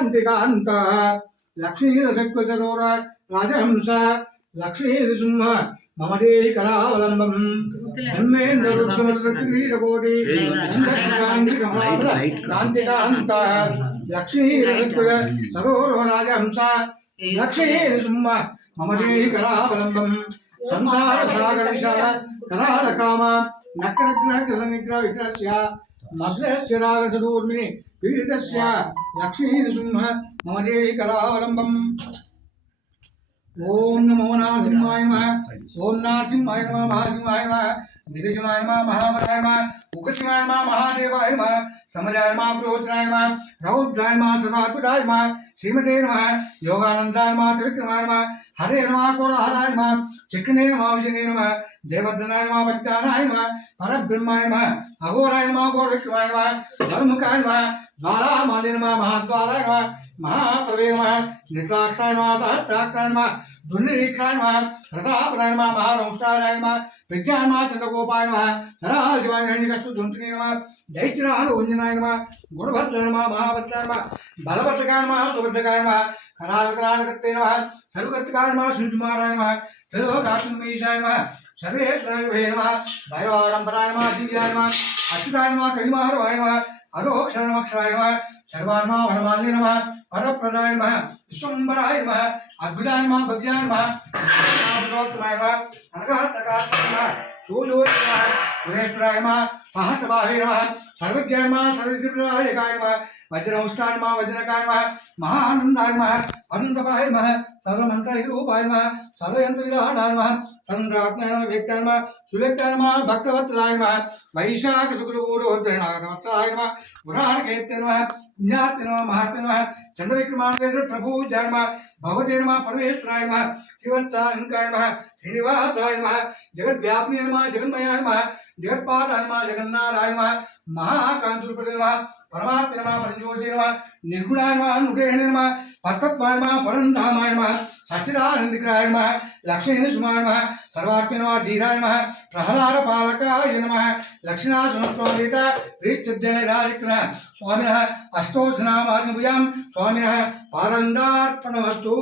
कांतिकांत लक्ष्मीरसक्वचरोर राजहंस लक्ष्मीसिंह मम देहि करावलंबम ब्रह्मेन्द्रवृक्षमृतकीरकोटि कांतिकांत लक्ष्मीरसक्वचरोर राजहंस लक्ष्मीसिंह मम देहि करावलंबम संसार सागर विशाल करालकाम नक्रग्नग्रनिग्रह विग्रहस्य मग्नस्य रागसदूर्मिनि पीडितस्य लक्ष्मीसिंह मम देहि करावलंबम्। ओम नमो नारसिंहाय नमः। ओम नारसिंहाय नमः, महासिंहाय नमः, दिव्यसिंहाय नमः, महावराय नमः, उग्रसिंहाय नमः, महादेवाय नमः, समजाय नमः, प्रोचनाय नमः, रौद्राय नमः, सर्वात्मजाय नमः, श्रीमते नमः, योगानंदाय नमः, त्रिविक्रमाय नमः, हरे नमः, कोलाहलाय नमः, चिक्कणे नमः, विजये नमः, जयवर्धनाय नमः, वज्रानाय नमः, परब्रह्माय नमः, अघोराय नमः, घोरविक्रमाय नमः, धर्मकाय नमः, ज्वालामालिने नमः, महाद्वाराय नमः, महाप्रभवे नमः, नित्राक्षाय नमः, सहस्राक्षाय नमः, दुर्निरीक्षाय नमः, प्रतापनाय नमः, महारंशाय नमः, विज्ञान नमः, चंद्रगोपाय नमः, सदाशिवाय हिरण्यकश्यपधुंतने नमः, दैत्यनाथवंजनाय नमः, गुणभद्राय नमः, महाभद्राय नमः, बलभद्रकाय नमः, सुभद्रकाय नमः, करालकरालकर्ते नमः, सर्वगतकाय नमः, सुंदुमाराय नमः, सर्वकाशुमीशाय नमः, सर्वेश्वराय नमः, भैरवाडम्बराय नमः, दिव्याय नमः, अच्युताय नमः, कलिमारवाय नमः, अरोक्षर नमः, अक्षराय नमः, सर्वात्मा वनमालिने नमः, परप्रदाय नमः, विश्वम्भराय नमः, अद्भुताय नमः, भव्याय नमः, महाबलोत्तमाय नमः, अनघासकाय नमः, शूलोय नमः, सुरेश्वराय नमः, महासभावे नमः, सर्वज्ञाय नमः, सर्वदिव्याय नमः, वज्रौष्ठाय नमः, वज्रकाय नमः, महानंदाय नमः, अनंतपाय नमः, सर्वमंत्ररूपाय नमः, सर्वयंत्रविधानाय नमः, सर्वज्ञात्माय नमः, व्यक्ताय नमः, सुव्यक्ताय नमः, भक्तवत्सलाय नमः, वैशाख शुक्लपूर्वोत्तराय नमः, पुराणकेत्य नमः, पुण्यात्य नमः, महात्य नमः, चंद्रविक्रमांकेन्द्र प्रभुजाय नमः, भगवते नमः, परमेश्वराय नमः, शिवत्साहंकाय नमः, श्रीनिवासाय नमः, जगद्व्यापिने नमः, जगन्मयाय नमः, जगत्पादाय नमः, जगन्नाथाय नमः, महाकांतुरपते नमः, परमात्मे नमः, परंज्योति नमः, निर्गुणाय नमः, नुग्रहेणे नमः, परतत्वाय नमः, परमधामाय नमः, सच्चिदानंदविग्रहाय नमः, लक्ष्मीनृसिंहाय नमः, सर्वात्मने नमः, धीराय नमः, प्रहलादपालकाय नमः, लक्ष्मीनाथसंस्कृत प्रीत्यजयराजिकृतः स्वामिनः अष्टोत्थनामादिभुजां स्वामिनः पारन्दार्पणमस्तु।